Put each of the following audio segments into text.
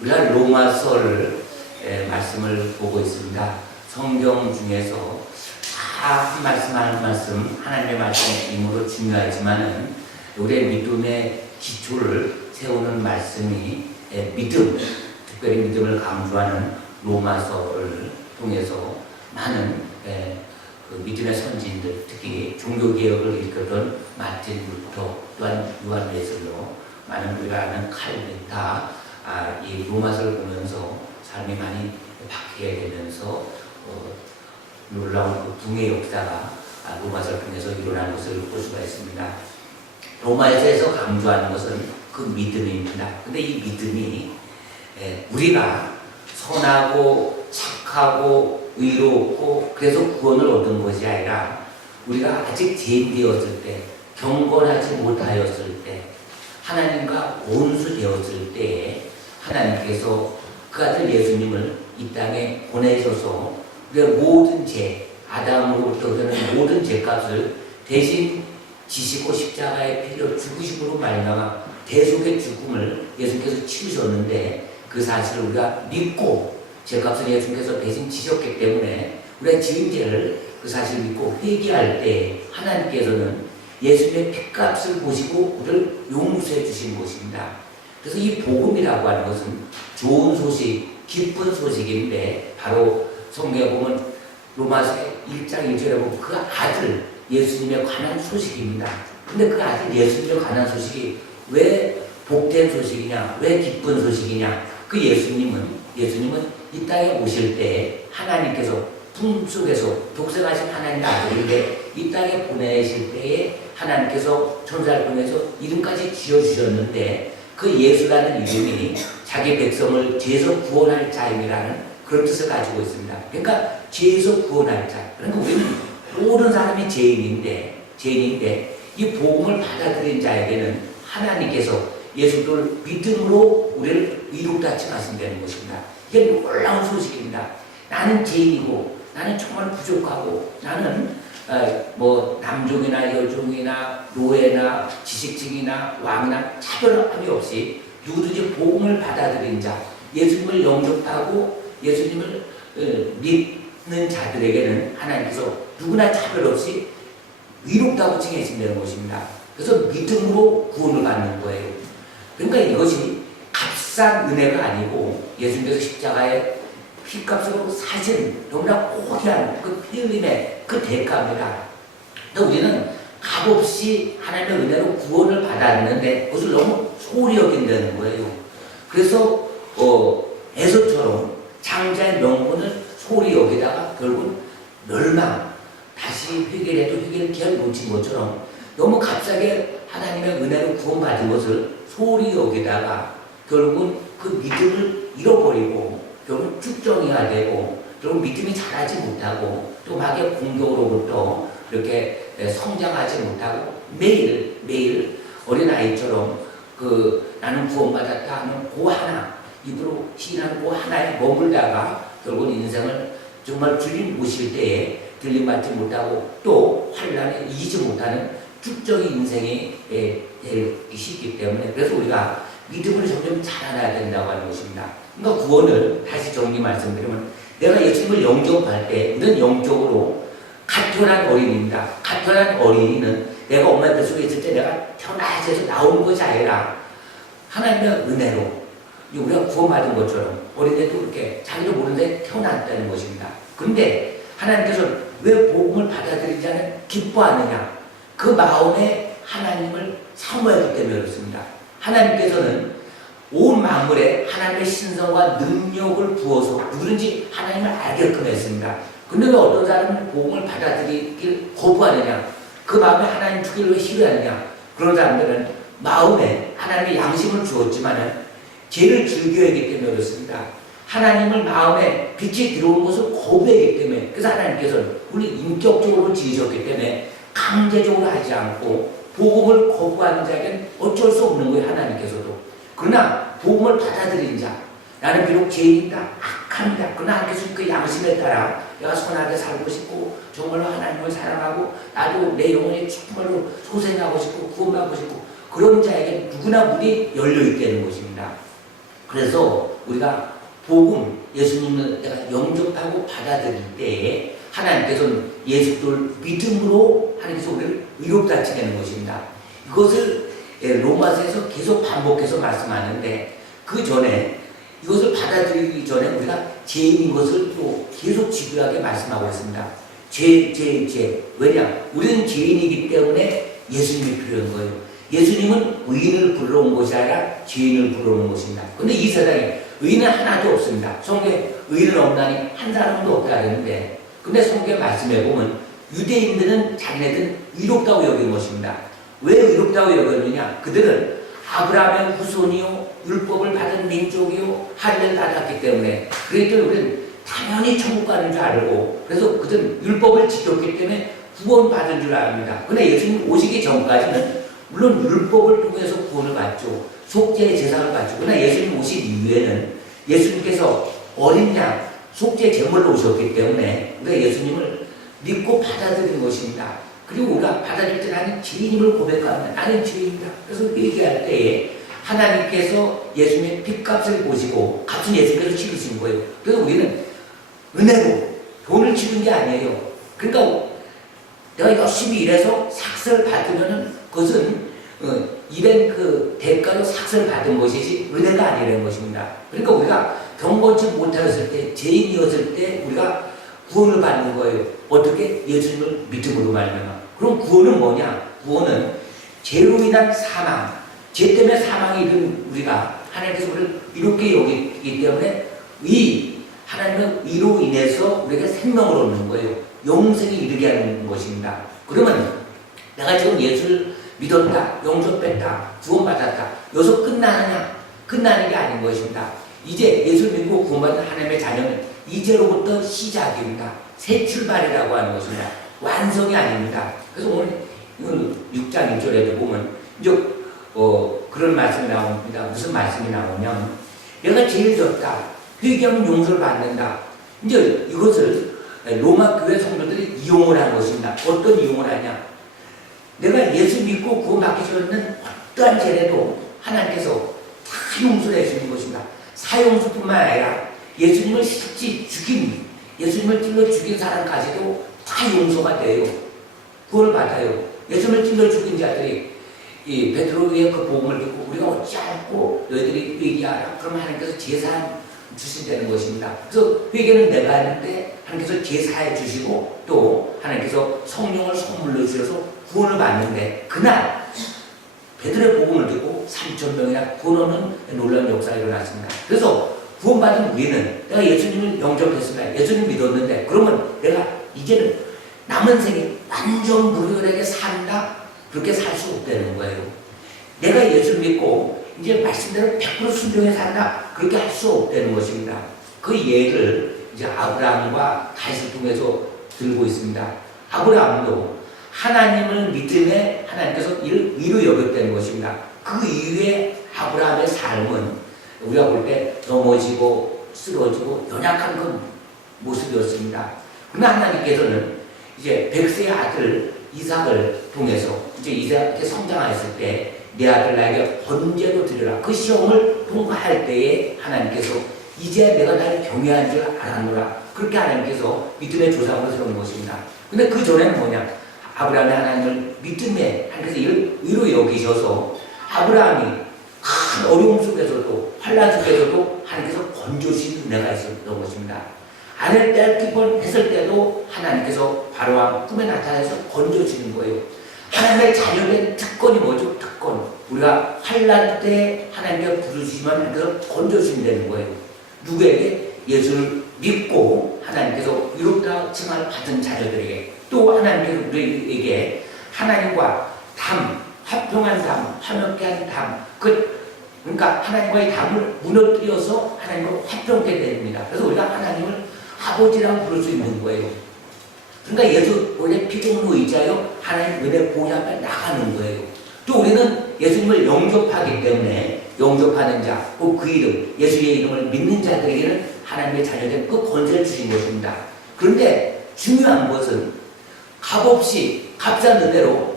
우리가 로마서를 말씀을 보고 있습니다. 성경 중에서 한 말씀 한 말씀 하나님의 말씀이므로 중요하지만은 우리의 믿음의 기초를 세우는 말씀이 믿음, 특별히 믿음을 강조하는 로마서를 통해서 많은 그 믿음의 선진들, 특히 종교개혁을 일으켰던 마틴 루터, 또한 요한 웨슬로, 많은 우리가 아는 칼빈 다 이 로마서를 보면서 삶이 많이 바뀌게 되면서 놀라운 그 붕의 역사가 로마서를 통해서 일어나는 것을 볼 수가 있습니다. 로마서에서 강조하는 것은 그 믿음입니다. 근데 이 믿음이 우리가 선하고 착하고 의롭고 그래서 구원을 얻은 것이 아니라 우리가 아직 죄인되었을 때, 경건하지 못하였을 때, 하나님과 원수되었을 때에 하나님께서 그 아들 예수님을 이 땅에 보내셔서 우리가 모든 죄, 아담으로부터 오는 모든 죄값을 대신 지시고 십자가의 피로 죽으심으로 말미암아 대속의 죽음을 예수님께서 치우셨는데 그 사실을 우리가 믿고 죄값을 예수님께서 대신 지셨기 때문에 우리가 지은 죄를 그 사실을 믿고 회개할 때 하나님께서는 예수님의 피값을 보시고 우리를 용서해 주신 것입니다. 그래서 이 복음이라고 하는 것은 좋은 소식, 기쁜 소식인데 바로 성경에 보면 로마서 1장 1절에 보면 그 아들 예수님에 관한 소식입니다. 근데 그 아들 예수님에 관한 소식이 왜 복된 소식이냐, 왜 기쁜 소식이냐? 그 예수님은 이 땅에 오실 때 하나님께서 품속에서 독생하신 하나님의 아들인데 이 땅에 보내실 때에 하나님께서 천사를 보내서 이름까지 지어주셨는데 그 예수라는 이름이 자기 백성을 죄에서 구원할 자임이라는 그런 뜻을 가지고 있습니다. 그러니까 죄에서 구원할 자. 그러니까 우리는 모든 사람이 죄인인데 이 복음을 받아들인 자에게는 하나님께서 예수를 믿음으로 우리를 이롭다 칭하신다는 것입니다. 이게 놀라운 소식입니다. 나는 죄인이고 나는 정말 부족하고 나는 뭐 남종이나 여종이나 노예나 지식층이나 왕이나 차별함이 없이 누구든지 복음을 받아들인 자, 예수님을 영접하고 예수님을 믿는 자들에게는 하나님께서 누구나 차별 없이 위롭다고 칭하신다는 것입니다. 그래서 믿음으로 구원을 받는 거예요. 그러니까 이것이 값싼 은혜가 아니고 예수님께서 십자가에 피값으로 사신 너무나 고귀한 그 피 흘림의 그 대가입니다. 근데 우리는 값없이 하나님의 은혜로 구원을 받았는데 그것을 너무 소홀히 여긴다는 거예요. 그래서 에서처럼 장자의 명분을 소홀히 여기다가 결국은 멸망, 다시 회개를 해도 회개를 기한 놓친 것처럼 너무 값싸게 하나님의 은혜로 구원받은 것을 소홀히 여기다가 결국은 그 믿음을 잃어버리고 결국은 쭉정이가 되고 결국 믿음이 자라지 못하고 또 막의 공격으로부터 이렇게 성장하지 못하고 매일 어린아이처럼 그 나는 구원받았다 하는 그 하나 입으로 시인하는 그 하나에 머물다가 결국 인생을 정말 주님 모실 때에 들림받지 못하고 또 환난에 이기지 못하는 쭉정이 인생이 되기 쉽기 때문에 그래서 우리가 믿음을 점점 자라나야 된다고 하는 것입니다. 그러니까 구원을 다시 정리 말씀드리면 내가 예수님을 영접할 때 우리는 영적으로 가련한 어린이입니다. 가련한 어린이는 내가 엄마 뱃속에 있을 때 내가 태어나야지 해서 나오는 것이 아니라 하나님의 은혜로 우리가 구원받은 것처럼 어린애도 그렇게 자기도 모르는데 태어났다는 것입니다. 그런데 하나님께서 왜 복음을 받아들이지 자는 기뻐하느냐? 그 마음에 하나님을 사모하기 때문에 그렇습니다. 하나님께서는 온 만물에 하나님의 신성과 능력을 부어서 누구든지 하나님을 알게끔 했습니다. 근데 왜 어떤 사람은 복음을 받아들이길 거부하느냐? 그 마음에 하나님 주기를 왜 싫어하느냐? 그런 사람들은 마음에 하나님의 양심을 주었지만 죄를 즐겨하기 때문에 그렇습니다. 하나님을 마음에 빛이 들어오는 것을 거부하기 때문에 그래서 하나님께서는 우리 인격적으로 지으셨기 때문에 강제적으로 하지 않고 복음을 거부하는 자에게는 어쩔 수 없는 거예요. 하나님께서도. 그러나 복음을 받아들인 자 나는 비록 죄인이다 악합니다. 그러나 하나님께서 그 양심에 따라 내가 선하게 살고 싶고 정말로 하나님을 사랑하고 나도 내 영혼이 정말로 소생하고 싶고 구원받고 싶고 그런 자에게 누구나 문이 열려있다는 것입니다. 그래서 우리가 복음, 예수님을 내가 영접하고 받아들일 때에 하나님께서는 예수를 믿음으로 하나님께서 우리를 의롭다 치는 것입니다. 이것을 로마서에서 계속 반복해서 말씀하는데 그 전에 이것을 받아들이기 전에 우리가 죄인인 것을 또 계속 집요하게 말씀하고 있습니다. 죄. 왜냐? 우리는 죄인이기 때문에 예수님이 필요한 거예요. 예수님은 의인을 불러온 것이 아니라 죄인을 불러온 것입니다. 그런데 이 세상에 의인은 하나도 없습니다. 성경에 의인은 없나니 한 사람도 없다 그랬는데 근데 성경 말씀해 보면 유대인들은 자기네들은 의롭다고 여긴 것입니다. 왜 의롭다고 여겼느냐? 그들은 아브라함의 후손이요 율법을 받은 민족이요 할례를 받았기 때문에 그랬더니 우리는 당연히 천국 가는 줄 알고 그래서 그들은 율법을 지켰기 때문에 구원받은 줄 압니다. 그런데 예수님 오시기 전까지는 물론 율법을 통해서 구원을 받죠. 속죄의 제사를 받죠. 그러나 예수님 오신 이후에는 예수님께서 어린 양 속죄 제물로 오셨기 때문에 우리가 예수님을 믿고 받아들이는 것입니다. 그리고 우리가 받아들일 때 나는 죄인임을 고백하면 나는 죄인이다. 그래서 얘기할 때에 하나님께서 예수님의 핏값을 보시고 값은 예수님께서 치르신 거예요. 그래서 우리는 은혜로 돈을 치른 게 아니에요. 그러니까 내가 열심히 일해서 삭스를 받으면은 그것은 일한 그 대가로 삭스를 받은 것이지 은혜가 아니라는 것입니다. 그러니까 우리가 경건치 못하였을 때 죄인이었을 때 우리가 구원을 받는 거예요. 어떻게? 예수님을 믿음으로 말미암아. 그럼 구원은 뭐냐? 구원은 죄로 인한 사망, 죄 때문에 사망이 이른 우리가 하나님께서 우리를 이렇게 여기기 때문에 하나님은 이로 인해서 우리가 생명을 얻는 거예요. 영생에 이르게 하는 것입니다. 그러면 내가 지금 예수를 믿었다, 영접했다, 구원받았다. 여기서 끝나느냐? 끝나는 게 아닌 것입니다. 이제 예수 믿고 구원받은 하나님의 자녀는 이제로부터 시작입니다. 새 출발이라고 하는 것입니다. 완성이 아닙니다. 그래서 오늘 6장 1절에도 보면 이제 그런 말씀이 나옵니다. 무슨 말씀이 나오냐면 내가 죄를 졌다. 회개하면 용서를 받는다. 이제 이것을 로마 교회 성도들이 이용을 한 것입니다. 어떤 이용을 하냐? 내가 예수 믿고 구원받기 전에는 어떠한 죄라도 하나님께서 다 용서를 해주는 것입니다. 사용수뿐만 아니라 예수님을 실제 죽인, 예수님을 찔러 죽인 사람까지도 다 용서가 돼요. 구원을 받아요. 예수님을 찔러 죽인 자들이 이 베드로의 그 복음을 듣고 우리가 어찌하고 너희들이 회개하라. 그럼 하나님께서 제사 주신다는 것입니다. 그래서 회개는 내가 하는데 하나님께서 제사해 주시고 또 하나님께서 성령을 선물로 주셔서 구원을 받는데 그날 베드로의 복음을 듣고 3,000명이나 구원하는 놀라운 역사가 일어났습니다. 그래서 구원받은 우리는 내가 예수님을 영접했습니다. 예수님 믿었는데 그러면 내가 이제는 남은 생에 완전 무료하게 산다? 그렇게 살 수 없다는 거예요. 내가 예수를 믿고 이제 말씀대로 100% 순종해 산다? 그렇게 할 수 없다는 것입니다. 그 예를 이제 아브라함과 다윗을 통해서 들고 있습니다. 아브라함도 하나님을 믿음에 하나님께서 이를 의로 여겼다는 것입니다. 그 이후에 아브라함의 삶은 우리가 볼 때 넘어지고 쓰러지고 연약한 그 모습이었습니다. 그러나 하나님께서는 이제 백세의 아들 이삭을 통해서 이제 이삭이 성장했을 때 내 아들 나에게 번제로 드리라. 그 시험을 통과할 때에 하나님께서 이제 내가 나를 경외한 줄 알았노라. 그렇게 하나님께서 믿음의 조상으로 세운 것입니다. 근데 그 전에는 뭐냐? 아브라함이 하나님을 믿음에 하나님께서 이를 의로 여기셔서 아브라함이 큰 어려움 속에서도 환난 속에서도 하나님께서 건져주신 은혜가 있었던 것입니다. 아내를 뗄 뻔했을 때도 하나님께서 바로와 꿈에 나타나서 건져주는 거예요. 하나님의 자녀된 특권이 뭐죠? 특권. 우리가 환난 때 하나님께 부르시면 하나님께서 건져주신다는 거예요. 누구에게? 예수를 믿고 하나님께서 이롭다 칭함을 받은 자녀들에게 또 하나님께서 우리에게 하나님과 담, 화평한 담, 화목한 담, 그러니까 하나님과의 담을 무너뜨려서 하나님과 화평케 됩니다. 그래서 우리가 하나님을 아버지라고 부를 수 있는 거예요. 그러니까 예수 원래 피조물로 의지하여 하나님 은혜 보좌 앞에 나가는 거예요. 또 우리는 예수님을 영접하기 때문에 영접하는 자, 꼭 그 이름, 예수의 이름을 믿는 자들에게는 하나님의 자녀된 그 권세를 주신 것입니다. 그런데 중요한 것은 값없이 값싼 은혜로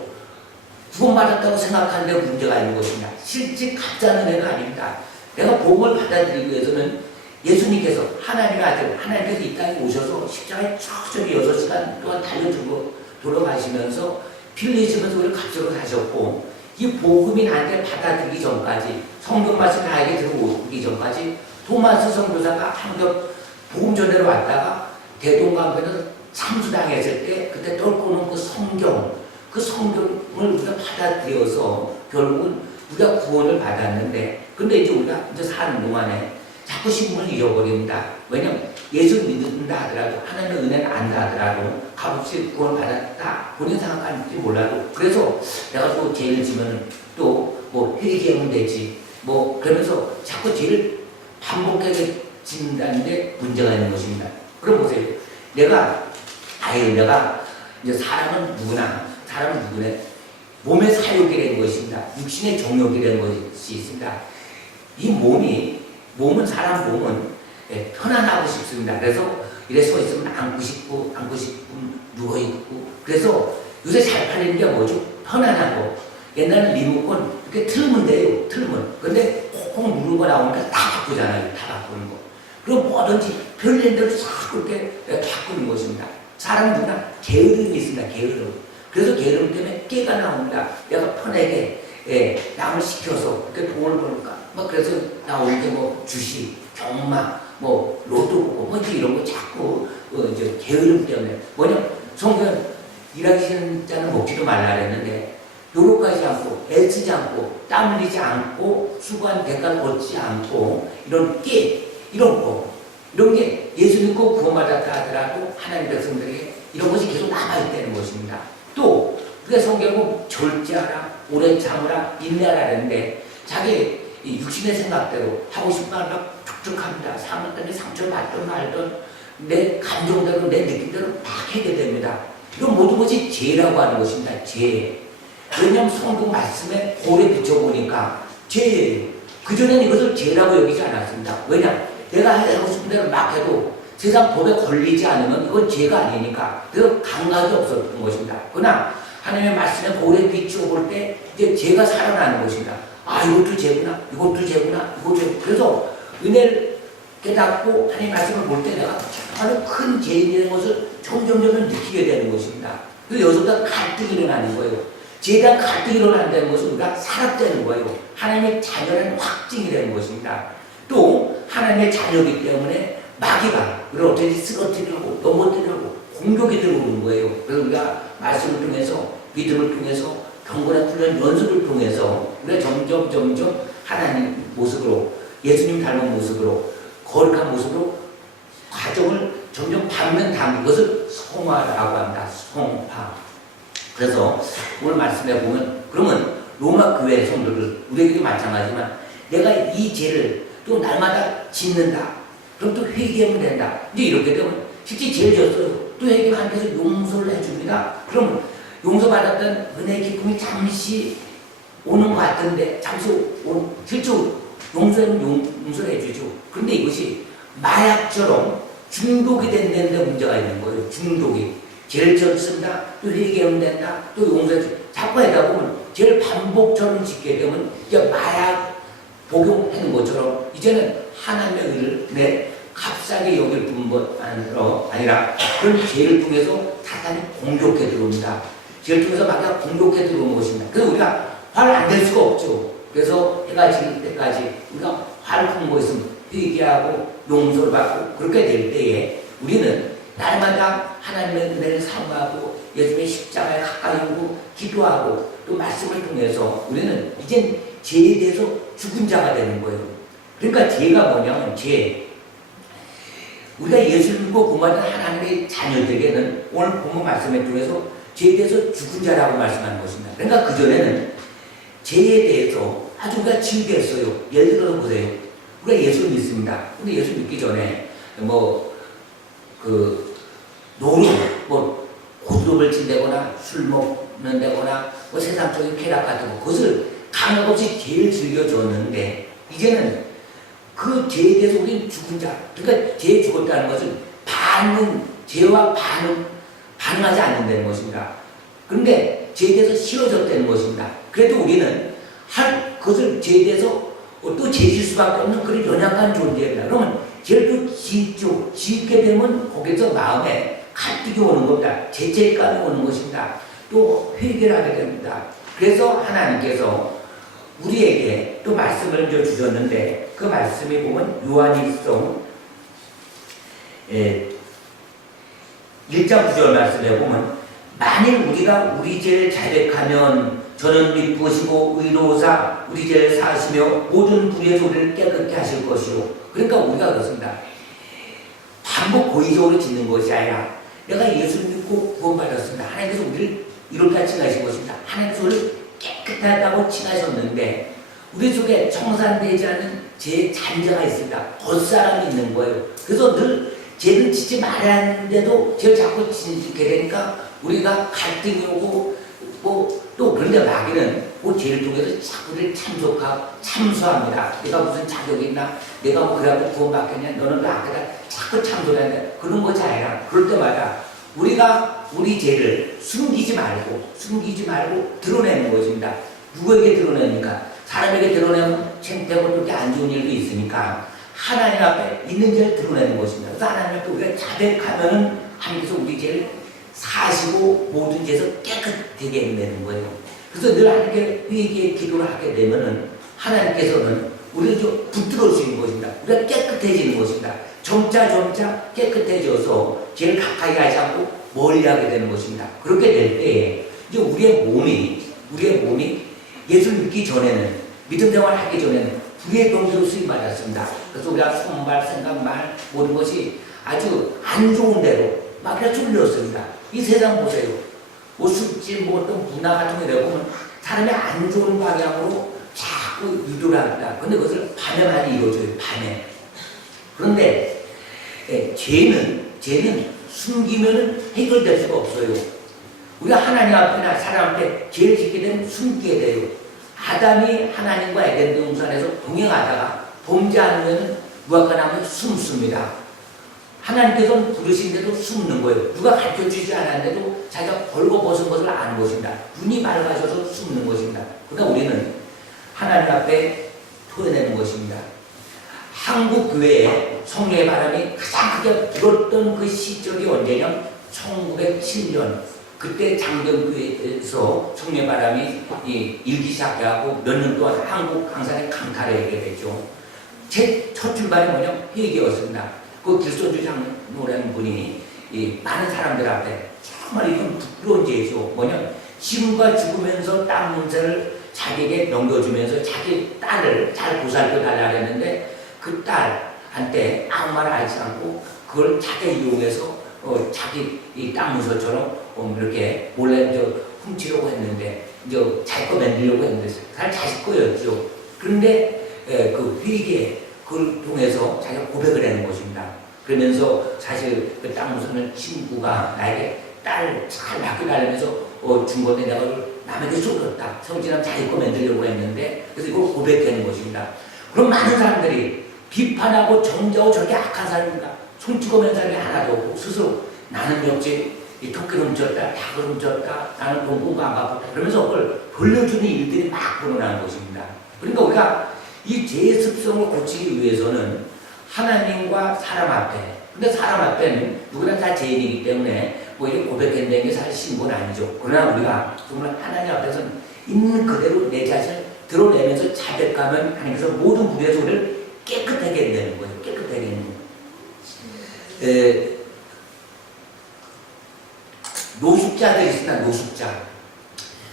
구원받았다고 생각하는 데 문제가 있는 것입니다. 실제 값싼 은혜가 아닙니다. 내가 복음을 받아들이기 위해서는 예수님께서 하나님의 아들, 하나님께서 이 땅에 오셔서 십자가에 척척이 6시간 동안 달려주고 돌아가시면서 피를 내시면서 우리를 값으로 사셨고, 이 복음이 나한테 받아들이기 전까지, 성경 말씀이 나에게 들어오기 전까지 토마스 선교사가 한겹 복음 전대로 왔다가 대동강변에서 참수당했을 때 그때 떨고는 그 성경을 우리가 받아들여서 결국은 우리가 구원을 받았는데, 근데 이제 우리가 이제 사는 동안에 자꾸 신분을 잃어버립니다. 왜냐면 예수 믿는다 하더라도, 하나님의 은혜를 안다 하더라도 값없이 구원을 받았다 본인 생각하는지 몰라도, 그래서 내가 또 죄를 지면 또 뭐 회개하면 되지 뭐 그러면서 자꾸 죄를 반복하게 짓는다는데 문제가 있는 것입니다. 그럼 보세요. 내가 이제 사람은 누구나 몸의 사욕이라는 것입니다. 육신의 정욕이라는 것이 있습니다. 이 사람 몸은 편안하고 싶습니다. 그래서 이래 서 있으면 앉고 싶고 누워 있고, 그래서 요새 잘 팔리는 게 뭐죠? 편안한 거. 옛날에 리모컨 이렇게 틀면 돼요. 근데 콩콩 누르고 나오니까 다 바꾸잖아요. 다 바꾸는 거. 그럼 뭐든지 편리한 대로 자꾸 이렇게 바꾸는 것입니다. 사람 누구나 게으름이 있습니다. 게으름. 그래서 게으름 때문에 깨가 나옵니다. 내가 편하게 남을 시켜서 이렇게 돈을 벌까. 그래서 나오는 게 주식, 경마, 로또 보고 이런 거 자꾸 이제 게으름 때문에. 뭐냐면 성경 일하시는 자는 먹지도 말라 그랬는데, 노력하지 않고 애쓰지 않고 땀 흘리지 않고 수고한 대가를 얻지 않고 이런 게 예수 믿고 구원받았다 하더라도 하나님 백성들에게 이런 것이 계속 남아있다는 것입니다. 또 우리가 성경은 절제하라, 오래 참으라, 인내하라 하는데, 자기 육신의 생각대로 하고 싶은 말을 툭툭합니다. 사람 때문에 상처받든 말든 내 감정대로 내 느낌대로 막 하게 됩니다. 이건 모든 것이 죄라고 하는 것입니다. 죄. 왜냐하면 성경 말씀에 고래 비춰보니까 죄예요. 그전에는 이것을 죄라고 여기지 않았습니다. 왜냐? 내가 하고 싶은 대로 막 해도 세상 법에 걸리지 않으면 이건 죄가 아니니까 그래서 감각이 없었던 것입니다. 그러나 하나님의 말씀에 고래 비추어볼 때 이제 죄가 살아나는 것입니다. 이것도 죄구나, 이것도 죄구나, 이것도 죄구나. 그래서 은혜를 깨닫고 하나님의 말씀을 볼 때 내가 정말 큰 죄인이라는 것을 점점 느끼게 되는 것입니다. 그래서 여기서부터 갈등이 일어나는 거예요. 죄에 대한 갈등이 일어난다는 것은 우리가 살았다는 거예요. 하나님의 자녀라는 확증이 되는 것입니다. 또 하나님의 자녀이기 때문에 마귀가 우리를 어떻게 쓰러뜨리려고 넘어뜨리려고 공격이 들어오는 거예요. 그래서 우리가 말씀을 통해서, 믿음을 통해서, 경건의 훈련 연습을 통해서 우리가 점점 하나님 모습으로, 예수님 닮은 모습으로, 거룩한 모습으로 과정을 점점 밟는 그것을 성화라고 합니다. 성화. 그래서 오늘 말씀해 보면, 그러면 로마 교회 성도들, 우리에게도 마찬가지지만 내가 이 죄를 또 날마다 짓는다. 그럼 또 회개하면 된다. 이제 이렇게 되면 실제 죄를 졌어요. 또 회개하면 하나님께서 용서를 해줍니다. 그럼 용서받았던 은혜의 기쁨이 잠시 오는 것 같은데, 실제 용서하면 용서를 해주죠. 그런데 이것이 마약처럼 중독이 된다는데 문제가 있는 거예요. 중독이. 죄를 졌습니다. 또 회개하면 된다. 또 용서해주죠. 자꾸 하다 보면 죄를 반복처럼 짓게 되면 이제 마약 복용하는 것처럼 이제는 하나님의 의를 값싸게 여길 뿐만 아니라 그런 죄를 통해서 사탄이 공격해 들어옵니다. 죄를 통해서 마귀가 공격해 들어오는 것입니다. 그래서 우리가 화를 안 낼 수가 없죠. 그래서 해가 지는 때까지 우리가 화를 품고 있으면 회개하고 용서를 받고 그렇게 될 때에 우리는 날마다 하나님의 은혜를 사모하고 예수님의 십자가에 가까이 오고 기도하고 또 말씀을 통해서 우리는 이젠 죄에 대해서 죽은 자가 되는 거예요. 그러니까 죄가 뭐냐면 우리가 예수를 믿고 구원받은 하나님의 자녀들에게는 오늘 본문 말씀에 통해서 죄에 대해서 죽은 자라고 말씀하는 것입니다. 그러니까 그전에는 죄에 대해서 아주 우리가 즐겼어요. 예를 들어서 보세요. 우리가 예수를 믿습니다. 근데 예수 믿기 전에 고드름을 친다거나 술 먹는다거나 세상적인 쾌락 같은 거, 그것을 강력 없이 죄를 즐겨줬는데, 이제는 그 죄에 대해서 우리는 죽은 자, 그러니까 죄에 죽었다는 것은 죄와 반응하지 않는다는 것입니다. 그런데 죄에 대해서 싫어졌다는 것입니다. 그래도 우리는 그것을 죄에 대해서 또 죄질 수밖에 없는 그런 연약한 존재입니다. 그러면 죄를 또 짓게 되면 거기서 마음에 갈등이 오는 겁니다. 죄책감이 오는 것입니다. 또 회개를 하게 됩니다. 그래서 하나님께서 우리에게 또 말씀을 주셨는데 그 말씀이 보면 요한일서 1장 9절 말씀에 보면 만일 우리가 우리 죄를 자백하면 저는 미쁘시고 의로우사 우리 죄를 사하시며 모든 불의의 소리를 깨끗게 하실 것이요. 그러니까 우리가 그렇습니다. 반복 고의적으로 짓는 것이 아니라 내가 예수를 믿고 구원받았습니다. 하나님께서 우리를 이렇게 칭하신 것입니다. 하나님께서 우리를 깨끗하다고 칭하셨는데 우리 속에 청산되지 않은 죄의 잔재가 있습니다. 겉사람이 있는 거예요. 그래서 늘 죄를 짓지 말았는데도 죄를 자꾸 짓게 되니까 우리가 갈등이 오고 또 그런데 마귀는 그 죄를 통해서 자꾸를 참소합니다. 내가 무슨 자격이 있나? 내가 뭐 그래갖고 구원받겠냐? 너는 왜 아까다 자꾸 참소하냐? 그런 것이 아니라 그럴 때마다 우리가 우리 죄를 숨기지 말고 드러내는 것입니다. 누구에게 드러내니까? 사람에게 드러내면 창피하고 그렇게 안 좋은 일도 있으니까 하나님 앞에 있는 죄를 드러내는 것입니다. 그래서 하나님 앞에 우리가 자백하면은 하나님께서 우리 죄를 사시고 모든 죄에서 깨끗하게 해내는 거예요. 그래서 늘 하나님께 회개의 기도를 하게 되면은 하나님께서는 우리를 좀 붙들어 주시는 것입니다. 우리가 깨끗해지는 것입니다. 점차 깨끗해져서 죄를 가까이 하지 않고 멀리 하게 되는 것입니다. 그렇게 될 때에 이제 우리의 몸이 예수를 믿기 전에는 믿음 생활을 하기 전에는 불의의 동기로 쓰임받았습니다. 그래서 우리가 손발, 생각, 말 모든 것이 아주 안 좋은 대로 막 그냥 쫄렸습니다. 이 세상 보세요. 뭐 술집, 뭐 어떤 문화 같은 거 보면 사람이 안 좋은 방향으로 자꾸 유도를 합니다. 그런데 그것을 밤에 많이 이루어져요. 밤에. 그런데 죄는 숨기면은 해결될 수가 없어요. 우리가 하나님 앞이나 사람 앞에 죄를 짓게 되면 숨기게 돼요. 아담이 하나님과 에덴 동산에서 동행하다가 범죄하면 무화과 나무에 숨습니다. 하나님께서는 부르신데도 숨는 거예요. 누가 가르쳐주지 않았는데도 자기가 벌거벗은 것을 아는 것입니다. 눈이 맑아져서 숨는 것입니다. 그러나 우리는 하나님 앞에 토해내는 것입니다. 한국 교회에 성령의 바람이 가장 크게 불었던 그 시절이 언제냐면 1907년 그때 장경교회에서 성령의 바람이 일기 시작하고 몇 년 동안 한국 강산에 강탈하게 됐죠. 제 첫 출발이 뭐냐면 회개였습니다. 그 길손주 장로라는 분이 많은 사람들 앞에 정말 이건 부끄러운 죄죠. 뭐냐면 지금과 죽으면서 땅 문제를 자기에게 넘겨주면서 자기 딸을 잘 보살펴 달라고 했는데 그 딸한테 아무 말 알지 않고 그걸 자기 이용해서 자기 이 땅 문서처럼 이렇게 몰래 훔치려고 했는데 자기 거 만들려고 했는데 다 자식 거였죠. 그런데 그 회개 그걸 통해서 자기가 고백을 하는 것입니다. 그러면서 사실 그 땅 문서는 친구가 나에게 딸 잘 맡겨달라면서 준 건데 내가 남에게 쏟았다. 성진하면 자기 거 만들려고 했는데 그래서 이걸 고백하는 것입니다. 그럼 많은 사람들이 비판하고 정죄하고 저렇게 악한 사람입니다. 손찌검한 사람이 하나도 없고 스스로 나는 역시 이 토끼를 훔쳤다, 닭을 훔쳤다, 나는 공공과 안 갚았다 그러면서 그걸 돌려주는 일들이 막 불어나는 것입니다. 그러니까 우리가 이 죄의 습성을 고치기 위해서는 하나님과 사람 앞에, 근데 사람 앞에는 누구나 다 죄인이기 때문에 뭐 이렇게 고백한다는 게 사실 신고는 아니죠. 그러나 우리가 정말 하나님 앞에서는 있는 그대로 내 자신을 드러내면서 자백하면 하나님께서 모든 불의 소리를 깨끗하게 내는 거예요. 깨끗하게 내는 거예요. 노숙자들이 있습니다. 노숙자.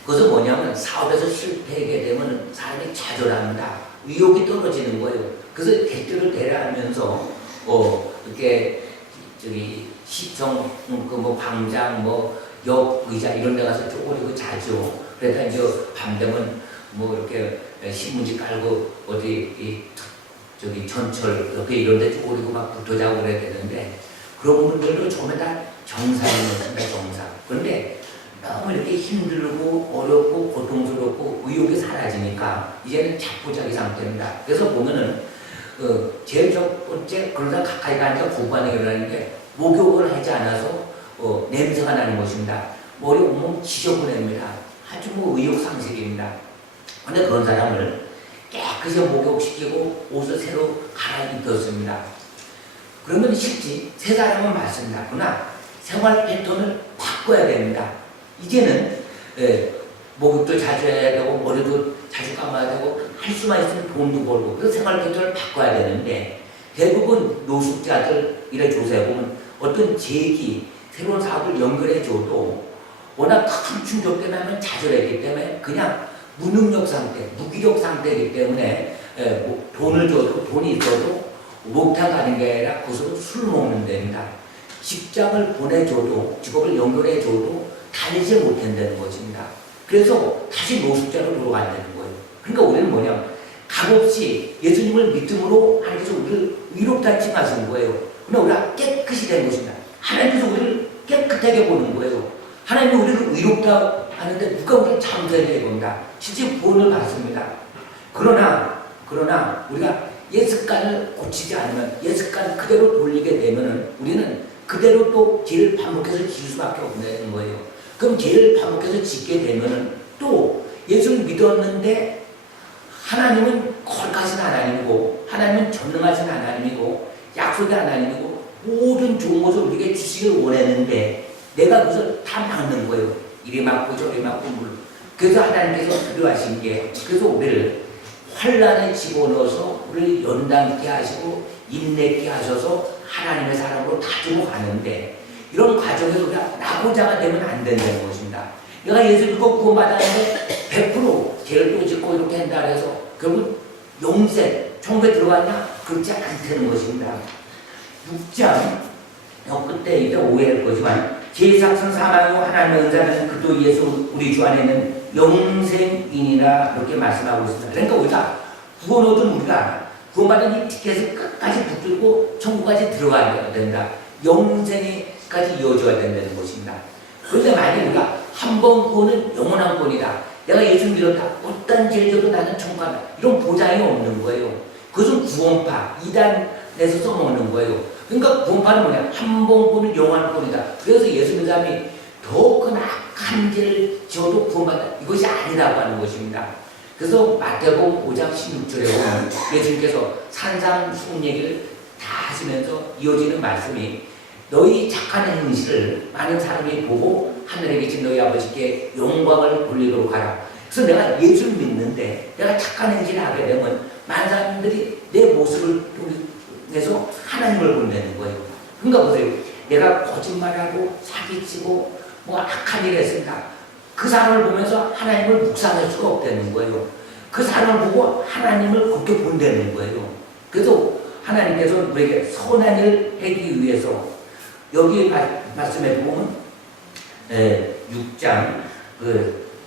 그것은 뭐냐면 사업에서 실패하게 되면 사람이 좌절합니다. 의욕이 떨어지는 거예요. 그래서 대표를 대라하면서 이렇게 시청 뭐 광장 역 의자 이런 데 가서 쪼그리고 자죠. 그러다 이제 밤 되면 뭐 이렇게 신문지 깔고 어디 전철 옆에 이런 데 쪼그리고 막 붙어 자고 그래야 되는데 그런 분들도 처음에 다 정상이었습니다. 정상. 그런데 너무 이렇게 힘들고 어렵고 고통스럽고 의욕이 사라지니까 이제는 자포자기 상태입니다. 그래서 보면은 제일 첫 번째 그러다 가까이 가니까 고관이 일어나는 게 목욕을 하지 않아서 냄새가 나는 것입니다. 머리 온몸 지저분합니다. 아주 의욕 상실입니다. 그런데 그런 사람을 깨끗 다크에 목욕시키고 옷을 새로 갈아입혔습니다. 그러면 실제 세 사람은 맞습니다. 그러나 생활 패턴을 바꿔야 됩니다. 이제는 목욕도 자주 해야 되고 머리도 자주 감아야 되고 할 수만 있으면 돈도 벌고 그 생활 패턴을 바꿔야 되는데 대부분 노숙자들 이래 조사해 보면 어떤 제기 새로운 사업을 연결해 줘도 워낙 큰 충격 때문에 하면 좌절했기 때문에 그냥 무능력 상태, 무기력 상태이기 때문에 돈을 줘도 돈이 있어도 목탕 가는 게 아니라 그것으로 술 먹는 데입니다. 직장을 보내줘도 직업을 연결해줘도 다니지 못한다는 것입니다. 그래서 다시 노숙자로 돌아간다는 거예요. 그러니까 우리는 뭐냐 값없이 예수님을 믿음으로 하나님께서 우리를 위롭다 칭하신 거예요. 그러나 우리가 깨끗이 된 것입니다. 하나님께서 우리를 깨끗하게 보는 거예요. 하나님이 우리를 위롭다 하는데 누가 우리를 잠자리에 본다. 실제 구원을 받습니다. 그러나 우리가 옛 습관을 고치지 않으면 옛 습관 그대로 돌리게 되면 우리는 그대로 또 죄를 반복해서 지을 수밖에 없는 거예요. 그럼 죄를 반복해서 짓게 되면 또 예수를 믿었는데 하나님은 거룩하신 하나님이고 하나님은 전능하신 하나님이고 약속의 하나님이고 모든 좋은 것을 우리에게 주시길 원했는데 내가 그것을 다 막는 거예요. 이리 막고 저리 막고 물. 그래서 하나님께서 필요하신 게 그래서 우리를 환란에 집어넣어서 우리를 연단케 하시고 인내케 하셔서 하나님의 사람으로 다듬어 가는데 이런 과정에서 우리가 낙오자가 되면 안 된다는 것입니다. 내가 예수 믿고 구원받았는데 100% 죄를 또 짓고 이렇게 한다 해서 결국 영생, 천국에 들어갔냐? 그렇지 않다는 것입니다. 6장 그때 이제 오해할 거지만 제사상 사망이고 하나님의 은사는 그도 예수 우리 주 안에는 영생인이라 이렇게 말씀하고 있습니다. 그러니까 우리가 구원 얻은 우리가 구원받은 이 티켓을 끝까지 붙들고 천국까지 들어가야 된다. 영생에까지 이어져야 된다는 것입니다. 그런데 만약에 우리가 한 번 구원은 영원한 구원이다. 내가 예수 믿었다. 어떤 죄를 져도 나는 천국 간다. 이런 보장이 없는 거예요. 그것은 구원파, 이단에서 써먹는 거예요. 그러니까 구원파는 뭐냐? 한 번 구원은 영원한 구원이다. 그래서 예수 믿는 사람이 더 큰 악한 죄를 지어도 구원받다. 이것이 아니라고 하는 것입니다. 그래서 마태복음 5장 16절에 보면 예수님께서 산상수훈 얘기를 다 하시면서 이어지는 말씀이 너희 착한 행실을 많은 사람이 보고 하늘에 계신 너희 아버지께 영광을 돌리도록 하라. 그래서 내가 예수를 믿는데 내가 착한 행실을 하게 되면 많은 사람들이 내 모습을 통해서 하나님을 본다는 거예요. 그러니까 보세요. 내가 거짓말하고 사기치고 뭐 악한 일을 했습니다. 그 사람을 보면서 하나님을 묵상할 수가 없다는 거예요. 그 사람을 보고 하나님을 그렇게 본다는 거예요. 그래서 하나님께서 우리에게 선한 일을 하기 위해서 여기 말씀에 보면 6장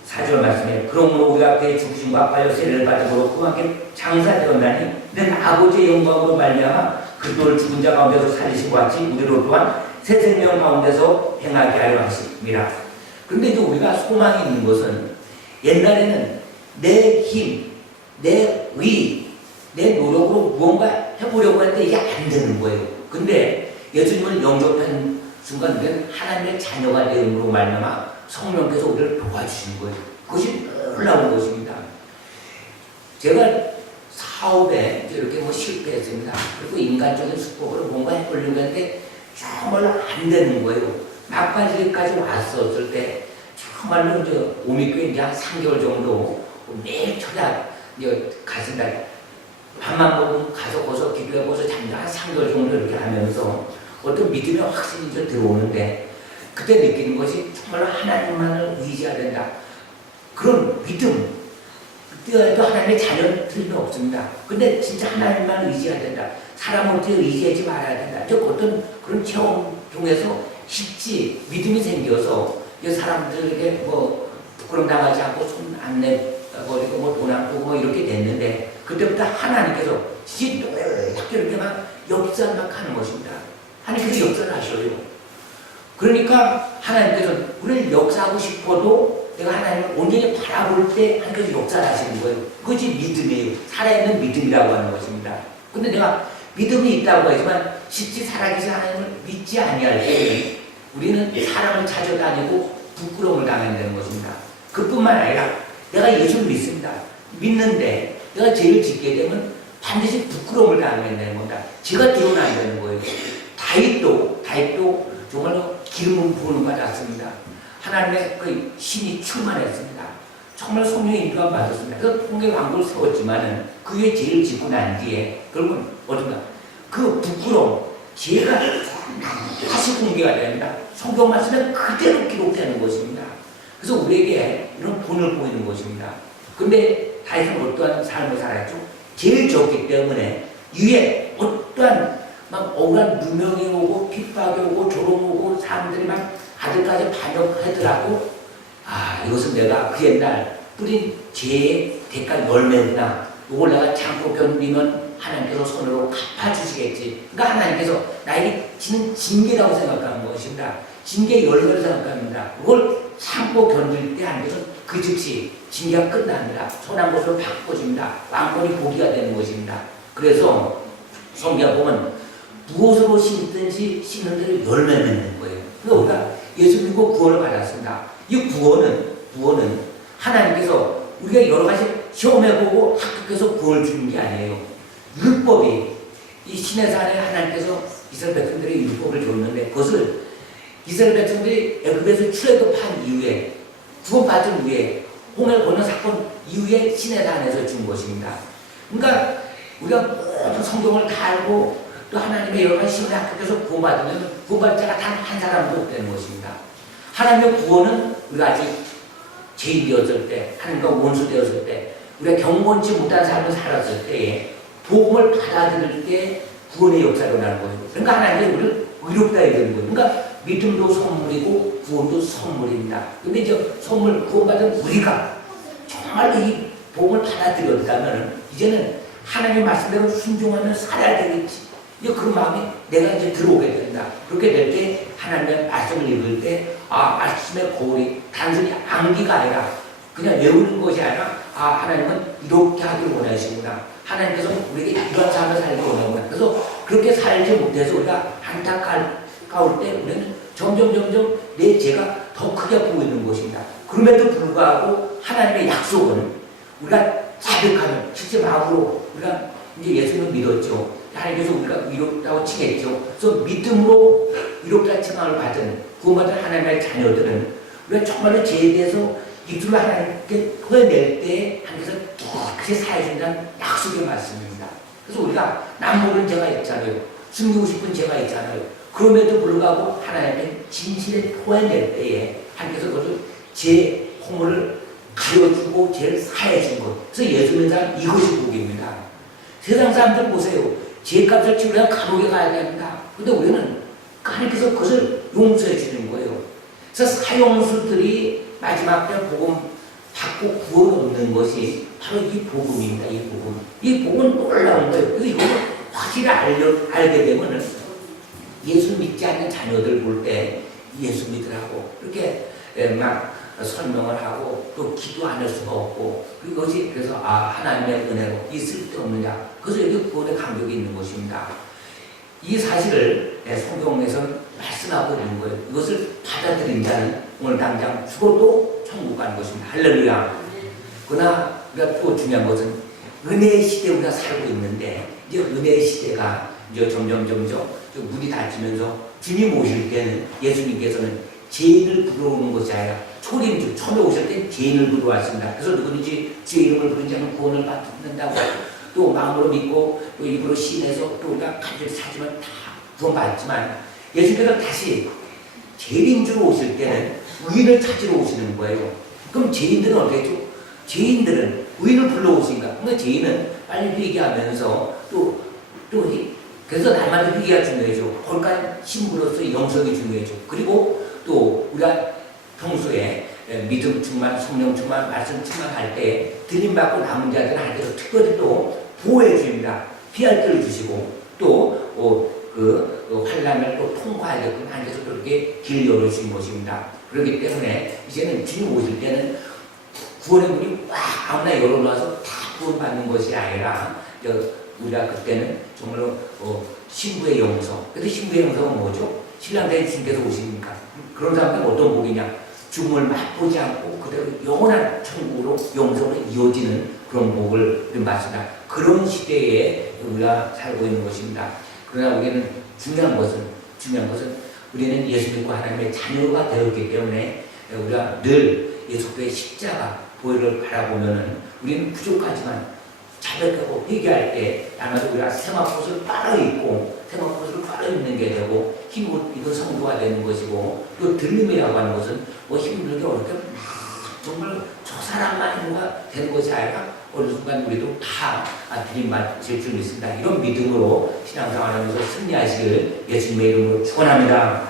4절 말씀에 그러므로 우리가 그의 죽으심과 과여 세례를 받음으로 그와 함께 장사되었나니 는 아버지의 영광으로 말미암아 그리스도를 죽은 자 가운데서 살리신 것 같이 우리로 또한 새 생명 가운데서 행하게 하려 하심이라. 그런데 이제 우리가 소망이 있는 것은 옛날에는 내 힘, 내 의, 내 노력으로 무언가 해보려고 했는데 이게 안 되는 거예요. 근데 예수님을 영접한 순간 우리는 하나님의 자녀가 되음으로 말미암아 성령께서 우리를 도와주신 거예요. 그것이 놀라운 것입니다. 제가 사업에 이렇게 뭐 실패했습니다. 그리고 인간적인 수법으로 뭔가 해보려고 했는데 정말로 안 되는 거예요. 막바지까지 왔었을 때 정말로 이제 오미교에 이제 한 3개월 정도 매일 찾아 갔습니다. 밥만 먹으면 가서 거기서 기도해보서 잠자 한 3개월 정도 이렇게 하면서 어떤 믿음의 확신이 들어오는데 그때 느끼는 것이 정말로 하나님만을 의지해야 된다. 그런 믿음, 그때도 하나님의 자녀는 틀림이 없습니다. 근데 진짜 하나님만 의지해야 된다. 사람한테 의지하지 말아야 된다. 어떤 그런 체험 통해서 쉽지 믿음이 생겨서 사람들에게 뭐 부끄럼 당하지 않고 손 안 내버리고 뭐 돈 안 주고 뭐 이렇게 됐는데 그때부터 하나님께서 진짜 이렇게 막 역사를 막 하는 것입니다. 하나님께서 역사를 하셔요. 그러니까 하나님께서 우리를 역사하고 싶어도 내가 하나님을 온전히 바라볼 때 하나님께서 역사를 하시는 거예요. 그것이 믿음이에요. 살아있는 믿음이라고 하는 것입니다. 근데 내가 믿음이 있다고 하지만 실제 살아계신 하나님을 믿지 아니할 때 우리는 사람을 찾아다니고 부끄러움을 당한다는 것입니다. 그뿐만 아니라 내가 예수를 믿습니다. 믿는데 내가 죄를 짓게 되면 반드시 부끄러움을 당하게 되는 겁니다. 제가 되어는 안 되는 거예요. 다윗도 정말로 기름을 부으는 것 같았습니다. 하나님의 그 신이 충만했습니다. 정말 성령의 인도가 받았습니다. 그래서 통계 왕국을 세웠지만은 그의 죄를 짓고 난 뒤에 결국은 어딘가 그 부끄러움, 죄가 다시 공개가 됩니다. 성경 말씀에 그대로 기록되는 것입니다. 그래서 우리에게 이런 본을 보이는 것입니다. 근데 다윗은 어떠한 삶을 살았죠? 죄를 졌기 때문에 위에 어떠한 막 억울한 누명이 오고 핍박이 오고 조롱 오고 사람들이 막 아들까지 반역하더라도 이것은 내가 그 옛날 뿌린 죄의 대가 열매구나. 이걸 내가 참고 견디면 하나님께서 손으로 갚아주시겠지. 그러니까 하나님께서 나에게 지는 징계라고 생각하는 것입니다. 징계의 열매를 생각합니다. 그걸 참고 견딜 때 하나님께서 그 즉시 징계가 끝납니다. 선한 것으로 바꿔줍니다. 왕권이 복이가 되는 것입니다. 그래서 성경 보면 무엇으로 심든지 심는 대로 열매 맺는 거예요. 그러니까 우리가 예수 믿고 구원을 받았습니다. 이 구원은 하나님께서 우리가 여러 가지 시험해보고 합격해서 구원을 주는 게 아니에요. 율법이 이 시내산에 하나님께서 이스라엘 백성들의 율법을 줬는데 그것을 이스라엘 백성들이 애굽에서 출애굽한 이후에 구원받은 후에 홍해를 건너 사건 이후에 시내산에서 준 것입니다. 그러니까 우리가 모든 성경을 다 알고 또 하나님의 여러 가지 시험에 합격해서 구원받으면 구원받을 자가 단 한 사람도 없다는 것입니다. 하나님의 구원은 우리가 아직 죄인 되었을 때, 하나님과 원수 되었을 때, 우리가 경건치 못한 삶을 살았을 때에 복음을 받아들일 때 구원의 역사로 나는 거예요. 그러니까 하나님이 우리를 의롭다 이러는 거예요. 그러니까 믿음도 선물이고 구원도 선물입니다. 근데 이제 선물 구원받은 우리가 정말 이 복음을 받아들였다면 이제는 하나님의 말씀대로 순종하며 살아야 되겠지. 이제 그런 마음이 내가 이제 들어오게 된다. 그렇게 될 때 하나님의 말씀을 읽을 때 말씀의 거울이 단순히 암기가 아니라 그냥 외우는 것이 아니라 하나님은 이렇게 하기를 원하시구나. 하나님께서 우리에게 이런 삶을 살기 원하구나. 그래서 그렇게 살지 못해서 우리가 안타까울 때 우리는 점점 내 죄가 더 크게 보이는 것입니다. 그럼에도 불구하고 하나님의 약속은 우리가 자백하면 실제 마음으로 우리가 이제 예수님을 믿었죠. 하나님께서 우리가 위롭다고 칭했죠. 그래서 믿음으로 위롭다 칭함을 받은 구원받은 하나님의 자녀들은 우리가 정말로 죄에 대해서 입술로 하나님께 토해낼 때 하나님께서 깨끗이 사해준다는 약속의 말씀입니다. 그래서 우리가 남모르는 죄가 있잖아요. 숨기고 싶은 죄가 있잖아요. 그럼에도 불구하고 하나님께 진실에 토해낼 때에 하나님께서 그것을 죄 허물을 가려주고 죄를 사해준 것. 그래서 예수 믿는 사람 이것이 복입니다. 세상 사람들 보세요. 죄값을 치우려면 감옥에 가야 됩니다. 근데 우리는 하나님께서 그것을 용서해 주는 거예요. 그래서 사형수들이 마지막 때 복음 받고 구원 얻는 것이 바로 이 복음입니다. 이 복음. 이 복음은 놀라운 거예요. 그래서 이걸 확실히 알게 되면 예수 믿지 않는 자녀들 볼 때 예수 믿으라고 이렇게 막 설명을 하고 또 기도 안 할 수가 없고 그것이 그래서 하나님의 은혜로 이 쓸데없느냐. 그래서 여기 구원의 감격이 있는 것입니다. 이 사실을 성경에서 말씀하고 있는 거예요. 이것을 받아들인 자는 오늘 당장 죽어도 천국 가는 것입니다. 할렐루야. 그러나 우리가 또 중요한 것은 은혜의 시대에 우리가 살고 있는데 이제 은혜의 시대가 이제 점점 문이 닫히면서 주님 오실 때는 예수님께서는 죄인을 부르는 것이 아니라 초림주 처음에 오실 때 죄인을 부르왔습니다. 그래서 누구든지 주의 이름을 부른 자는 구원을 받는다고 또 마음으로 믿고 또 입으로 시인해서 또 우리가 간절히 사지만 다 구원받지만 예수님께서 다시 죄인주로 오실 때는 의인을 찾으러 오시는 거예요. 그럼 죄인들은 어떻게 했죠? 죄인들은 의인을 불러오시니까 그러니까 죄인은 빨리 회개하면서 또 그래서 날마다 회개가 중요해죠. 거룩한 신부로서 영성이 중요해죠. 그리고 또 우리가 평소에 믿음 충만, 성령 충만, 말씀 충만할 때 들림받고 남은 자들은 하나님께서 특별히 또 보호해 주십니다. 피할 길을 주시고 또 그 환난을 또 통과하게끔 하나님께서 그렇게 길 열어주신 것입니다. 그렇기 때문에 이제는 주님 오실 때는 구원의 문이 꽉 아무나 열어놔서 다 구원받는 것이 아니라 우리가 그때는 정말로 신부의 영성. 그래서 신부의 영성은 뭐죠? 신랑 된 주님께서 오시니까 그런 사람들은 어떤 복이냐? 죽음을 맛보지 않고 그대로 영원한 천국으로 영성으로 이어지는 그런 복을 받습니다. 그런 시대에 우리가 살고 있는 것입니다. 그러나 우리는 중요한 것은 우리는 예수 믿고 하나님의 자녀가 되었기 때문에 우리가 늘 예수의 십자가 보혈을 바라보면은 우리는 부족하지만 자백하고 회개할 때 아마도 우리가 세마포스를 빨아 입고 세마포스를 빨아 입는 게 되고 힘을 입은 성도가 되는 것이고 또 들림이라고 하는 것은 뭐 힘들게 어렵게 정말 저 사람만 되는 것이 아니라 어느 순간 우리도 다 들림받을 줄 믿습니다. 이런 믿음으로 신앙생활하면서 승리하시길 예수님의 이름으로 축원합니다.